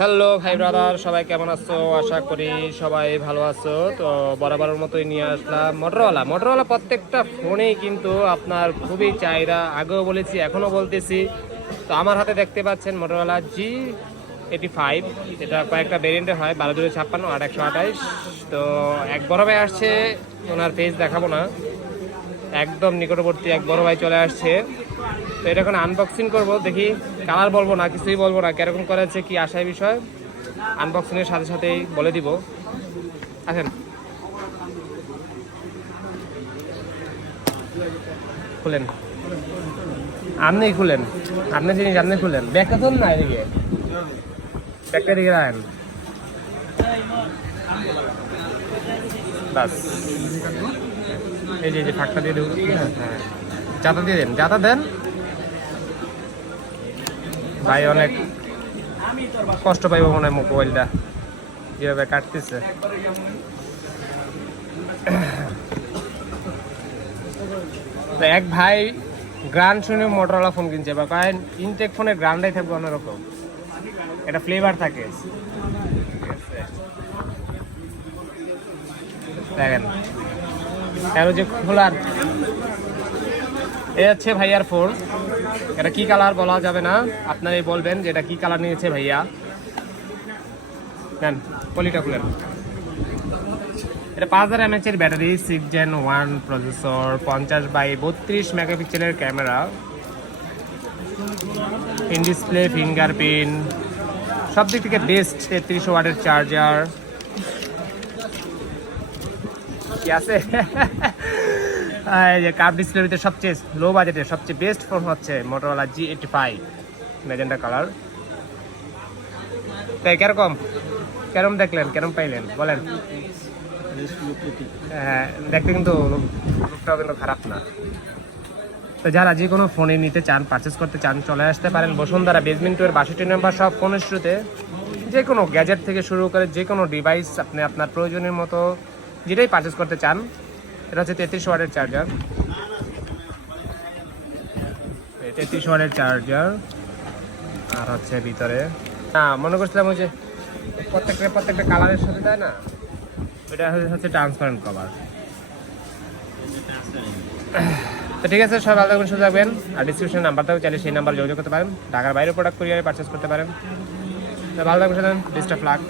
Hello ভাই brother, সবাই কেমন আছো? আশা করি সবাই ভালো আছো। তো বরাবরের মতোই নিয়ে আসলাম মোটরওয়ালা মোটরওয়ালা প্রত্যেকটা ফোনেই কিন্তু আপনার খুবই চাহিদা। আগেও বলেছি, এখনও বলতেছি। তো আমার হাতে দেখতে পাচ্ছেন মোটরওয়ালা জি এইটি ফাইভ এটা কয়েকটা ভেরিয়েন্টে হয়, বারো দুটো ছাপ্পান্ন, আট একশো আঠাইশ। তো এক বড় ভাই আসছে, ওনার ফেস দেখাবো না। একদম নিকটবর্তী এক বড় ভাই চলে আসছে। তো এটা এখন আনবক্সিং করব, দেখি কালার বলব না, কিছুই বলব না। কীরকম করেছে, কি আশায় বিষয় আনবক্সিং এর সাথে সাথেই বলে দিব। আসেন। খুলেন। আপনি খুলেন। আপনি জিনিস আপনি খুলেন। ব্যাগটা তো না এদিকে। ব্যাগটা এদিকে রাখেন। বাস এই যে ফাঁকটা দিয়ে দেবো। হ্যাঁ জাতা দিয়ে দেন, যাতা দেন। ভাই অনেক কষ্ট পাইব মনে হয় মোবাইলটা। যেভাবে কাটতেছে। এক ভাই গ্রান্ড শুনে মোটরওয়ালা ফোন কিনছে বা কারণ ইনটেক ফোনে গ্রান্ডাই থাকবে অন্যরকম। এটা ফ্লেভার থাকে। দেখেন। কেন যে খোলার এ হচ্ছে ভাইয়ার ফোন। এটা কি কালার বলা যাবে না? আপনারাই বলবেন যে এটা কি কালার নিয়েছে ভাইয়া। নেন, পলিটা খুলেন। এটা পাঁচ হাজার M H battery six gen one processor পঞ্চাশ বাই বত্রিশ মেগাপিক্সেলের ক্যামেরা। ইন ডিসপ্লে ফিঙ্গারপ্রিন্ট সব দিক থেকে বেস্ট তেত্রিশ ওয়াটের চার্জার কি আছে? যে কাপ ডিসপ্লের ভিতরে সবচেয়ে লো বাজেটে সবচেয়ে বেস্ট ফোন হচ্ছে Motorola G eighty five magenta colour তাই কীরকম? কেরম দেখলেন? কেরম পাইলেন? বলেন। হ্যাঁ দেখতে কিন্তু লুকটাও কিন্তু খারাপ না। তো যারা যে কোনো ফোনে নিতে চান পারচেস করতে চান, চলে আসতে পারেন বসুন্ধরা বেসমেন্ট টুয়ের বাষট্টি নাম্বার সব ফোনের শুরুতে। যে কোনো গ্যাজেট থেকে শুরু করে যে কোনো ডিভাইস আপনি আপনার প্রয়োজনের মতো, যেটাই পারচেস করতে চান এটা হচ্ছে তেত্রিশ ওয়াটের চার্জার। তেত্রিশ ওয়াটের চার্জার। আর হচ্ছে ভিতরে। না, মনে করছিলাম ওই যে প্রত্যেকটা প্রত্যেকটা কালারের সাথে দেয় না? এটা হচ্ছে ট্রান্সপারেন্ট কভার তো ঠিক আছে সব ভালো থাকবেন, সুস্থ থাকবেন। আর ডিসক্রিপশন নাম্বারটাও চাইলে সেই নাম্বার যোগাযোগ করতে পারেন। ঢাকার বাইরে প্রোডাক্ট কুরিয়ারে পারচেস করতে পারেন। তো ভালো থাকবেন বেস্ট অফ লাক